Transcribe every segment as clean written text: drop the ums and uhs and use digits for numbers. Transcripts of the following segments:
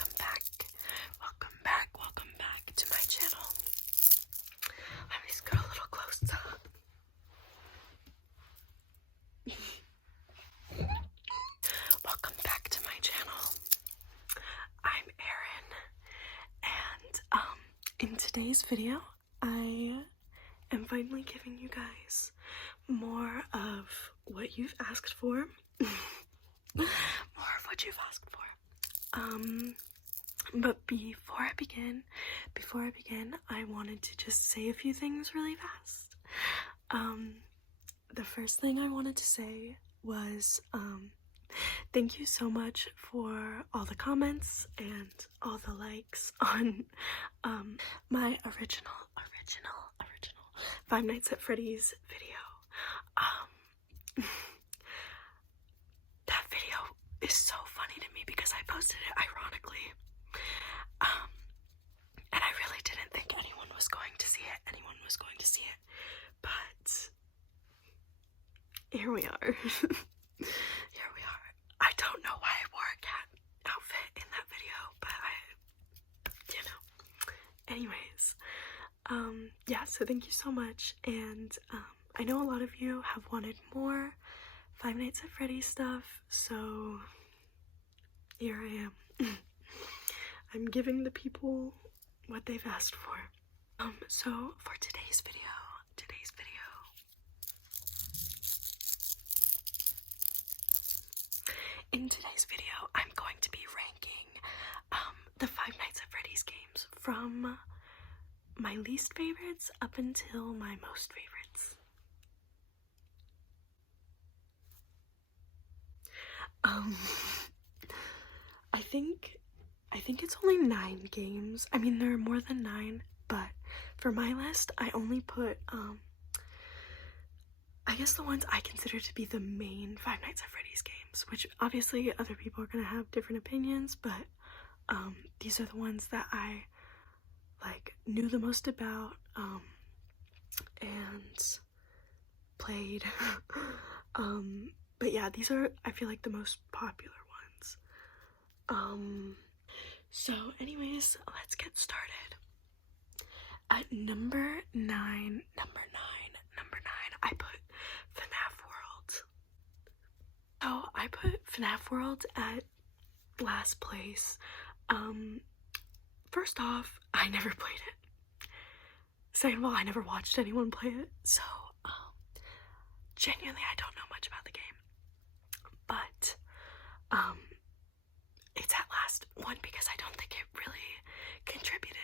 welcome back. Welcome back to my channel. Let me just go a little close up. Welcome back to my channel. I'm Erin, and in today's video, I am finally giving you guys more of what you've asked for. More of what you've asked for. But before I begin, I wanted to just say a few things really fast. The first thing I wanted to say was, thank you so much for all the comments and all the likes on, my original Five Nights at Freddy's video. That video is so funny to me because I posted it ironically. And I really didn't think anyone was going to see it. But here we are. I don't know why I wore a cat outfit in that video, but anyways, yeah, so thank you so much, and I know a lot of you have wanted more Five Nights at Freddy's stuff, so here I am. I'm giving the people what they've asked for. So for today's video, in today's video, I'm going to be ranking the Five Nights at Freddy's games from my least favorites up until my most favorites. I think it's only 9 games. I mean, there are more than 9, but for my list, I only put, I guess the ones I consider to be the main Five Nights at Freddy's games, which obviously other people are gonna have different opinions, but, these are the ones that I, knew the most about, and played. But yeah, these are, I feel like, the most popular ones. So anyways, let's get started. At number 9, I put FNAF World. So I put FNAF World at last place. First off, I never played it. Second of all, I never watched anyone play it, so genuinely I don't know much about the game. But it's at last, one, because I don't think it really contributed.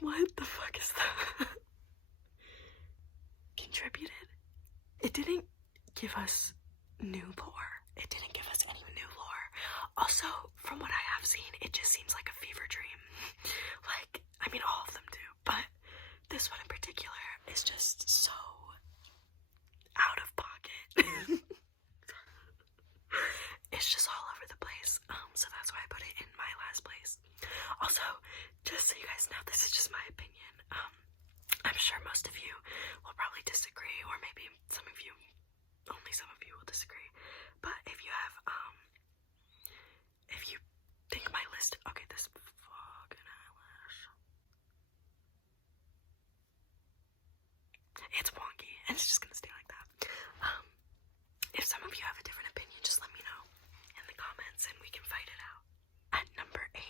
What the fuck is that? Contributed? It didn't give us new lore. It didn't give us any new lore. Also, from what I have seen, it just seems like a fever dream. I mean, all of them do, but this one in particular is just so out of pocket. It's just all over the place, so that's why I put it in my last place. Also, just so you guys know, this is just my opinion. I'm sure most of you will probably disagree, or maybe only some of you will disagree, but if you have, if you think my list, okay, this fucking eyelash, it's wonky, and it's just gonna stay like that. If some of you have a different opinion, just let me know in the comments and we can fight it out. At number 8,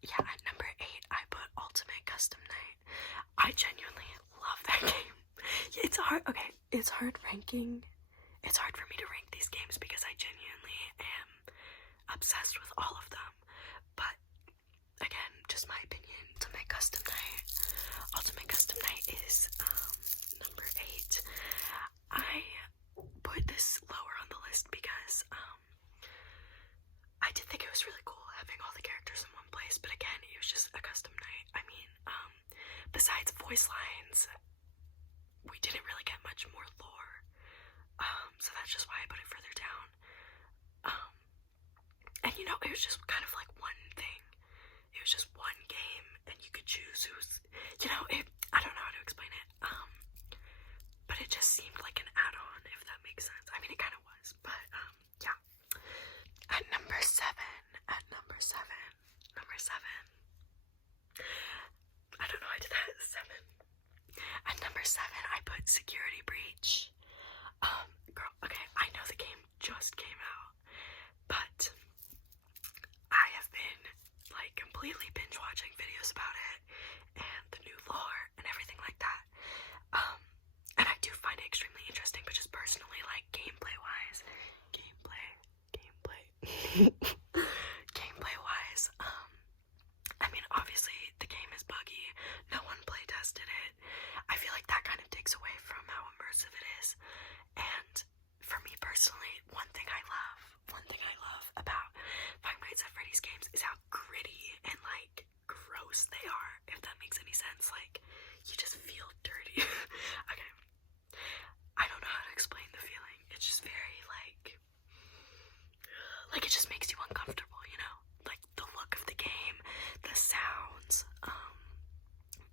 yeah, at number 8, I put Ultimate Custom Night. I genuinely love that game. Yeah, it's hard, okay, it's hard ranking. It's hard for me to rank these games because I genuinely am obsessed with all of them. But, again, just my opinion, Ultimate Custom Night is, number 8. I put this lower on the list because, I did think it was really cool having all the characters in one place, but again, it was just a custom night. I mean, besides voice lines, we didn't really get much more lore, so that's just why I put it further down. And it was just kind of like one thing. It was just one game, and you could choose who's, I don't know how to explain it, but it just seemed like an add-on, if that makes sense. I mean, it kind 7, I put Security Breach. Girl, okay, I know the game just came out, but I have been, like, completely binge watching videos about it, and the new lore, and everything like that. And I do find it extremely interesting, but just personally, like, gameplay-wise, gameplay-wise, I mean, obviously, the game is buggy, no one play tested it. I feel like that kind of takes away from how immersive it is, and for me personally, one thing I love about Five Nights at Freddy's games is how gritty and, like, gross they are, if that makes any sense. Like, you just feel dirty. Okay, I don't know how to explain the feeling. It's just very, like, it just makes you uncomfortable, you know? Like, the look of the game, the sounds,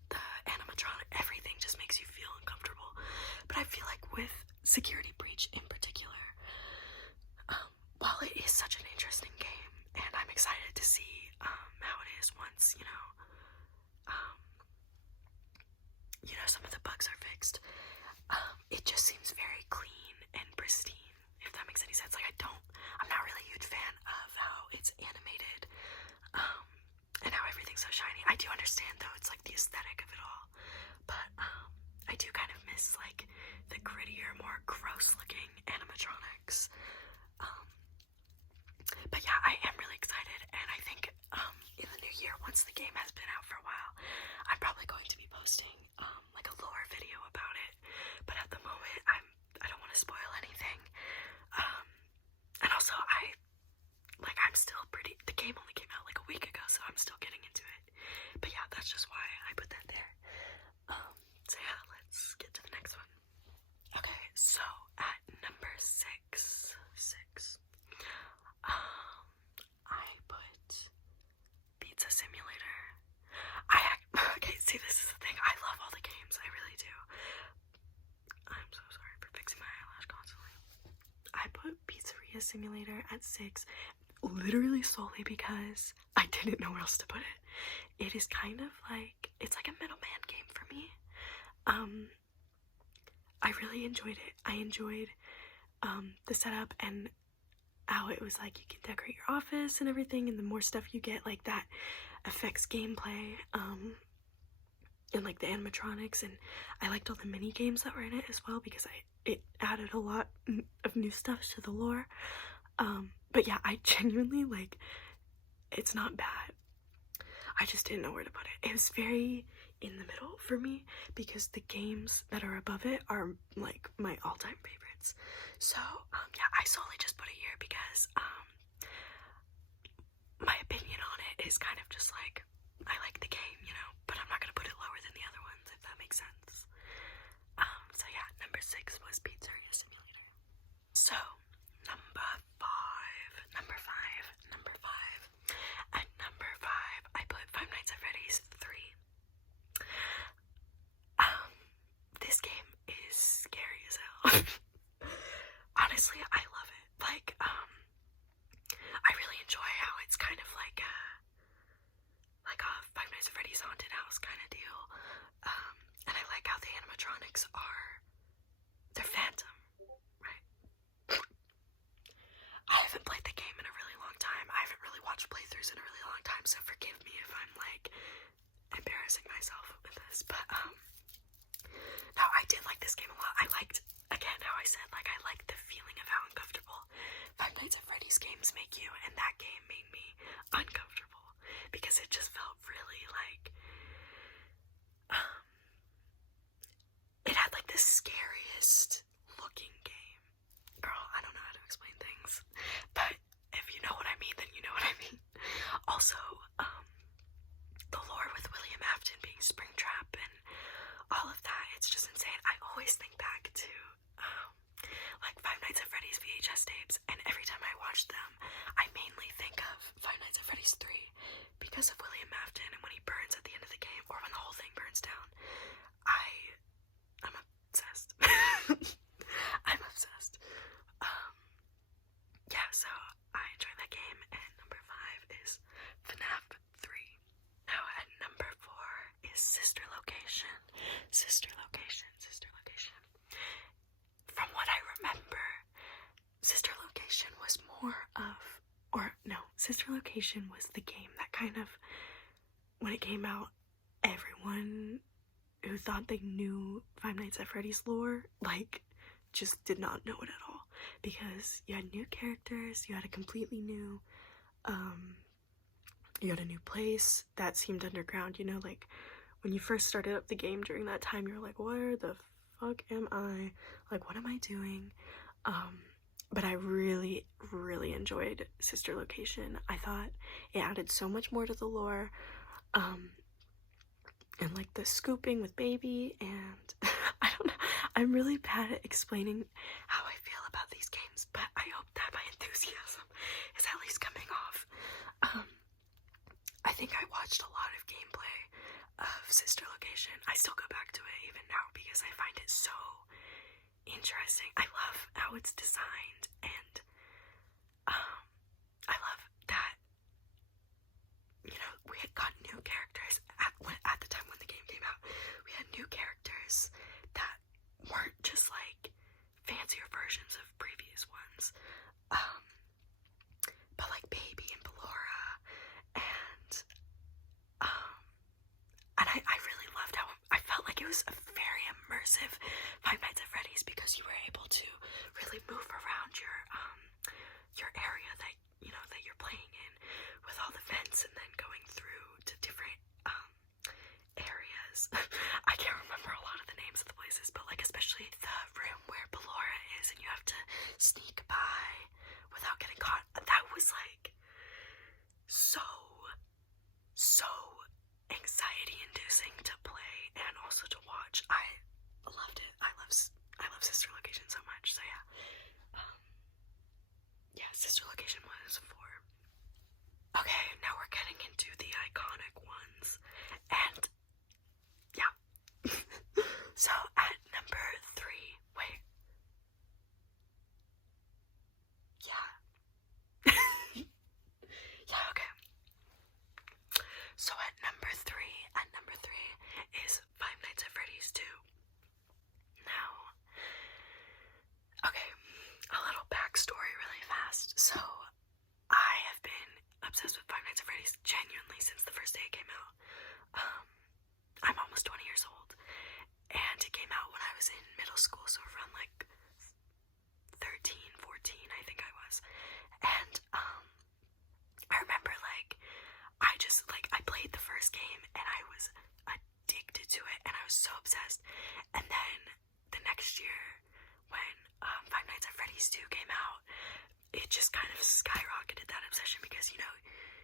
the animatronic, everything just makes you feel uncomfortable. But I feel like with Security Breach in particular, while it is such an interesting game, and I'm excited to see how it is once, some of the bugs are fixed, it just seems very clean and pristine, if that makes any sense. Like, I'm not really a huge fan of how it's animated, and how everything's so shiny. I do understand, though, it's like the aesthetic of it all, but I do kind of miss, like, the grittier, more gross-looking animatronics. But yeah, I am really excited, and I think in the new year, once the game has been out for a while, I'm probably going to be posting like a lore video about it. But at the moment, I don't want to spoil anything. And also, I'm still the game only came out like a week ago, so I'm still getting into it. But yeah, that's just why I put that there. So yeah, let's get to the next one. Okay, so at number 6, I put Pizza Simulator. Okay, see, this is the thing. I love all the games. I really do. I'm so sorry for fixing my eyelash constantly. I put Pizzeria Simulator at 6, literally solely because I didn't know where else to put it. It is kind of like, it's like a middleman game for me. I really enjoyed it. I enjoyed the setup and how it was like you can decorate your office and everything, and the more stuff you get, like, that affects gameplay, and like the animatronics, and I liked all the mini games that were in it as well, because it added a lot of new stuff to the lore. But yeah, I genuinely, like, it's not bad. I just didn't know where to put it. It was very in the middle for me, because the games that are above it are, like, my all-time favorites. So, yeah, I solely just put it here because, my opinion on it is kind of just, like, I like the game, but I'm not gonna put it lower than the other ones, if that makes sense. So yeah, number 6 was Pizzeria Simulator. So, number 5. At number 5, I put Five Nights at Freddy's 3. This game is scary as hell. Honestly, I love it. Like, I really enjoy how it's kind of like a Five Nights at Freddy's haunted house kind of deal. And I like how the animatronics they're phantom, right? I haven't played the game in a really long time. I haven't really watched playthroughs in a really long time, so forgive me if I'm, like, embarrassing myself with this. But, no, I did like this game a lot. I liked, again, how I said, like, I liked the feeling of how uncomfortable Five Nights at Freddy's games make you, and that game made me uncomfortable, because it just felt really, like, it had, like, the scariest looking game. Girl, I don't know how to explain things, but if you know what I mean, then you know what I mean. Also, the lore with William Afton being Springtrap and all of that, it's just insane. I always think back to, like, Five Nights at Freddy's VHS tapes, and every time I watch them, I mainly think of Five Nights at Freddy's 3 because of William Afton, and when he burns at the end of the game, or when the whole thing burns down. I'm obsessed. I'm obsessed. Yeah, so I enjoy that game, and number 5 is FNAF 3. Now at number 4 is Sister Location. Sister Location. Sister Location was the game that kind of, when it came out, everyone who thought they knew Five Nights at Freddy's lore, like, just did not know it at all, because you had new characters, you had a completely new, you had a new place that seemed underground, you know, like, when you first started up the game during that time, you're like, where the fuck am I? Like, what am I doing? But I really, really enjoyed Sister Location. I thought it added so much more to the lore, and like the scooping with Baby, and I don't know, I'm really bad at explaining how I feel about these games, but I hope that my enthusiasm is at least coming off. I think I watched a lot of gameplay of Sister Location. I still go back to it even now because I find it so interesting. I love how it's designed, and I love that, you know, we had got new characters at the time when the game came out. We had new characters that weren't just like fancier versions of previous ones, but like Baby and Ballora, and I really loved how I felt like it was a very immersive Five Nights at Freddy's, because you were able to really move around your area that, you know, that you're playing in, with all the vents and then going through to different areas. I can't remember a lot of the names of the places, but like especially the room where Ballora is and you have to sneak by without getting caught. That was like so anxiety inducing to play and also to watch. I loved it. I love Sister Location so much. So yeah. Yeah, Sister Location was 4. Okay, now we're getting into the iconic ones. And yeah. So at number 3, wait. Yeah. Yeah, okay. So at number 3 is Five Nights at Freddy's 2. Now, okay, a little backstory really fast. So I have been obsessed with Five Nights at Freddy's genuinely since the first day it came out. I'm almost 20 years old, and it came out when I was in middle school, so around like 13, 14, I think I was. And I remember like I played the first game and I was addicted to it, and I was so obsessed. And then the next year, when Five Nights at Freddy's 2 came out, it just kind of skyrocketed that obsession, because, you know,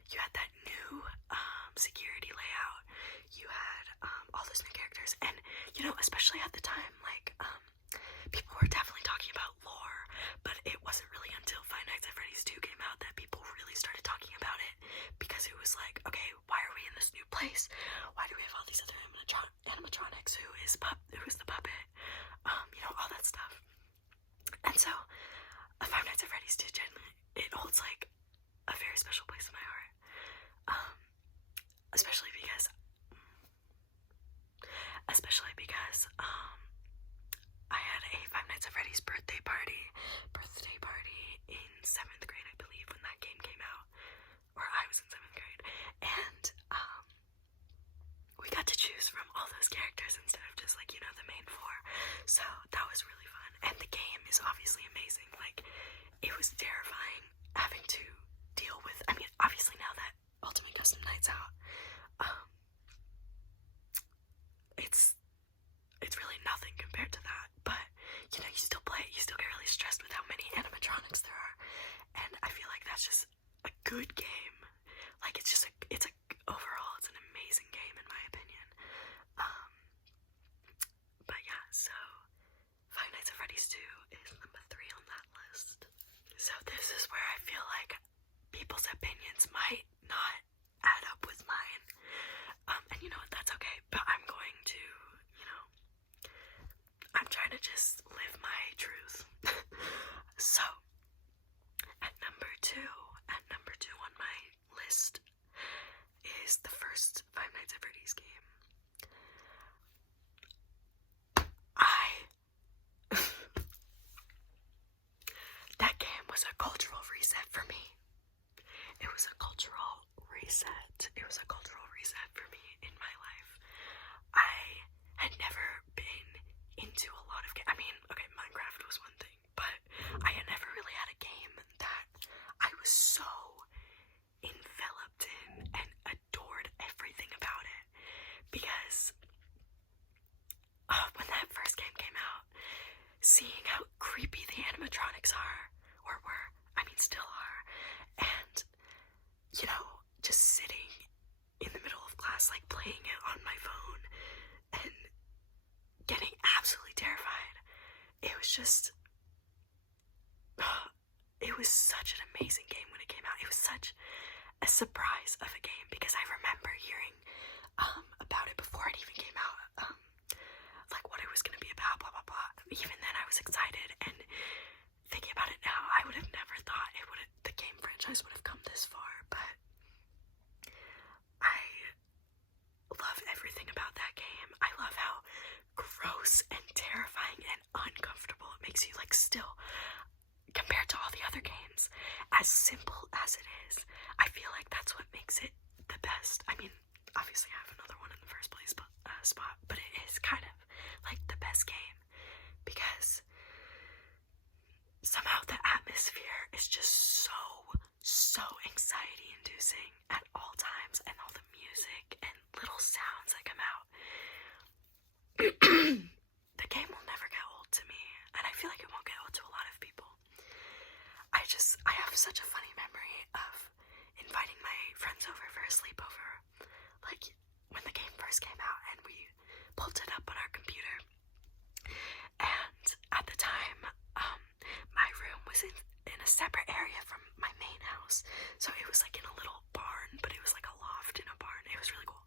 you had that new security layout, you had all those new characters, and, you know, especially at the time, like, people were definitely talking about lore, but it wasn't really until Five Nights at Freddy's 2 came out that people really started talking about it, because it was like, okay, why are we in this new place? Why do we have all these other animatronics? Who is the puppet? You know, all that stuff. And so, Five Nights at Freddy's 2, generally, it holds like a very special place in my heart. Especially because I had a Five Nights at Freddy's birthday party in 7th grade, I believe, when that game came out, or I was in 7th grade, and we got to choose from all those characters instead of just like, you know, the main 4. So that was really fun, and the game is obviously amazing. Like, it was terrifying having to deal with, I mean, obviously now that Ultimate Custom Night's out, it's really nothing compared to that, but, you know, you still play it, you still get really stressed with how many animatronics there are, and I feel like that's just a good game. Like, overall, it's an amazing game in my opinion. But yeah, so Five Nights at Freddy's 2 is number 3 on that list. So this is where I feel like people's opinions might not add up with mine. And you know what, that's okay, but I'm going to, you know, I'm trying to just live my truth. So, at number two on my list is the first Five Nights at Freddy's game. That game was a cultural reset for me. It was a cultural just, it was such an amazing game when it came out. It was such a surprise of a game because I remember hearing about it before it even came out, like what it was going to be about, blah blah blah. Even then I was excited, and thinking about it now, I would have never thought the game franchise would have come this far. But I love everything about that game. I love how gross and terrifying and uncomfortable it makes you. Like, still, compared to all the other games, as simple as it is, I feel like that's what makes it the best. I mean, obviously I have another one in the first place spot, but it is kind of like the best game because somehow the atmosphere is just so anxiety inducing at all times, and all the music and little sounds that come out. The game will never get old to me, and I feel like it won't get old to a lot of people. I have such a funny memory of inviting my friends over for a sleepover, like when the game first came out, and we pulled it up on our computer. And at the time, my room was in a separate area from my main house, so it was like in a little barn, but it was like a loft in a barn. It was really cool.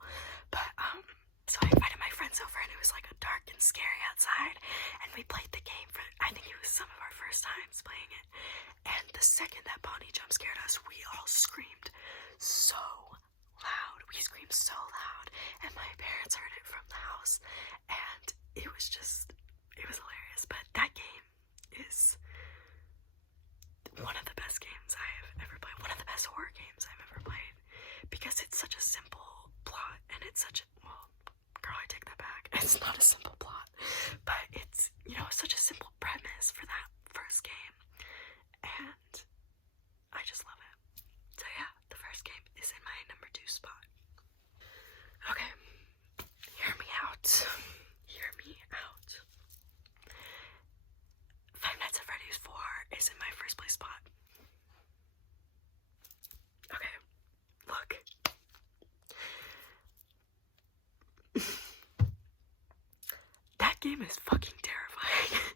But so I invited my friends over, and it was like a dark and scary outside, and we played the game for, I think it was some of our first times playing it. And the second that Bonnie jump scared us, we all screamed so loud. We screamed so loud, and my parents heard it from the house, and it was hilarious. But that game is one of the best games I have ever played. One of the best horror games I've ever played, because it's such a simple plot, and it's such a, well, girl, I take that back. It's not a simple plot, but it's, such a simple premise for that first game, and I just love it. So yeah, the first game is in my number 2 spot. Okay, hear me out. Hear me out. Five Nights at Freddy's 4 is in my first place spot. Okay, look. That game is fucking terrifying.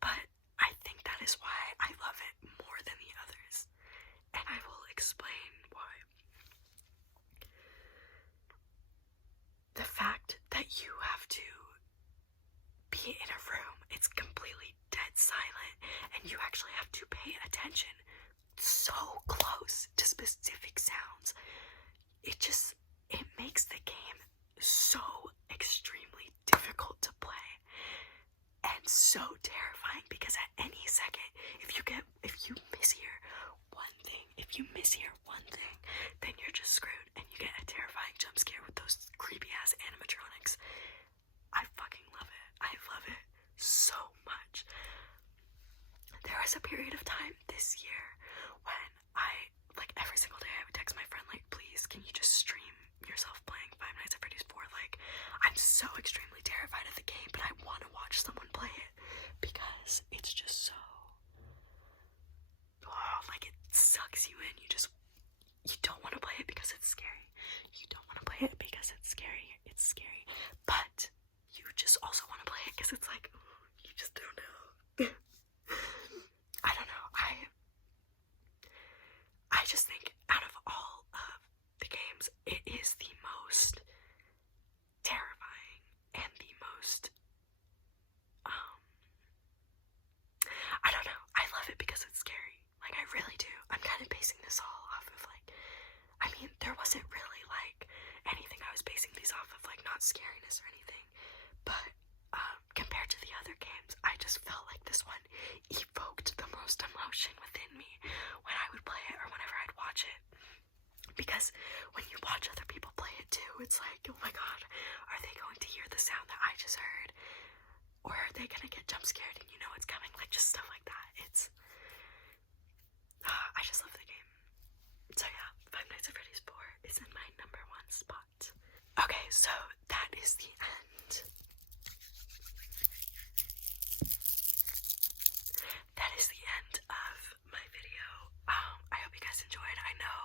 But I think that is why I love it more than the others. And I will explain why. The fact that you have to be in a room, it's completely dead silent, and you actually have to pay attention so close to specific sounds. It makes the game so extremely difficult to play and so terrifying, because at any second, if you mishear one thing, then you're just screwed, and you get a terrifying jump scare with those creepy ass animatronics. I fucking love it. I love it so much. There was a period of time this year when every single day I would text my friend, like, please, can you just stream yourself playing Five Nights at Freddy's 4? Like, I'm so extremely terrified of the game, but I want to watch someone play it, because it's just so, it sucks you in. You don't want to play it because it's scary. You don't want to play it because it's scary. It's scary. But you just also want to play it because it's like, you just don't know. I don't know. I just think out of all of the games, it is the most terrifying and the most, I don't know. I love it because it's scary. Like, I really do. I'm kind of basing this all off of, there wasn't really, anything I was basing these off of, not scariness or anything. But, compared to the other games, I just felt like this one evoked the most emotion within me when I would play it or whenever I'd watch it. Because when you watch other people play it too, it's like, oh my god, are they going to hear the sound that I just heard? Or are they gonna get jump scared and you know it's coming? Just stuff like that. I just love the game. So yeah, Five Nights at Freddy's 4 is in my number 1 spot. Okay, so that is the end. That is the end of my video. I hope you guys enjoyed. I know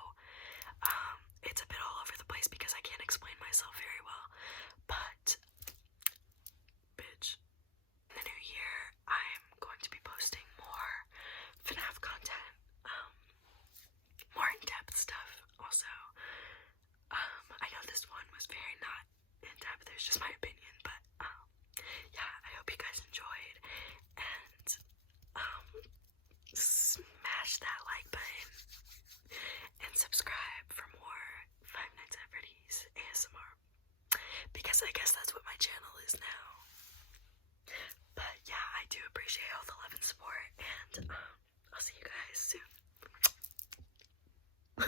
it's a bit all over the place because I can't explain myself very well, but bitch, in the new year I was very not in depth. It was just my opinion, but yeah, I hope you guys enjoyed, and smash that like button and subscribe for more Five Nights at Freddy's ASMR, because I guess that's what my channel is now. But yeah, I do appreciate all the love and support, and I'll see you guys soon.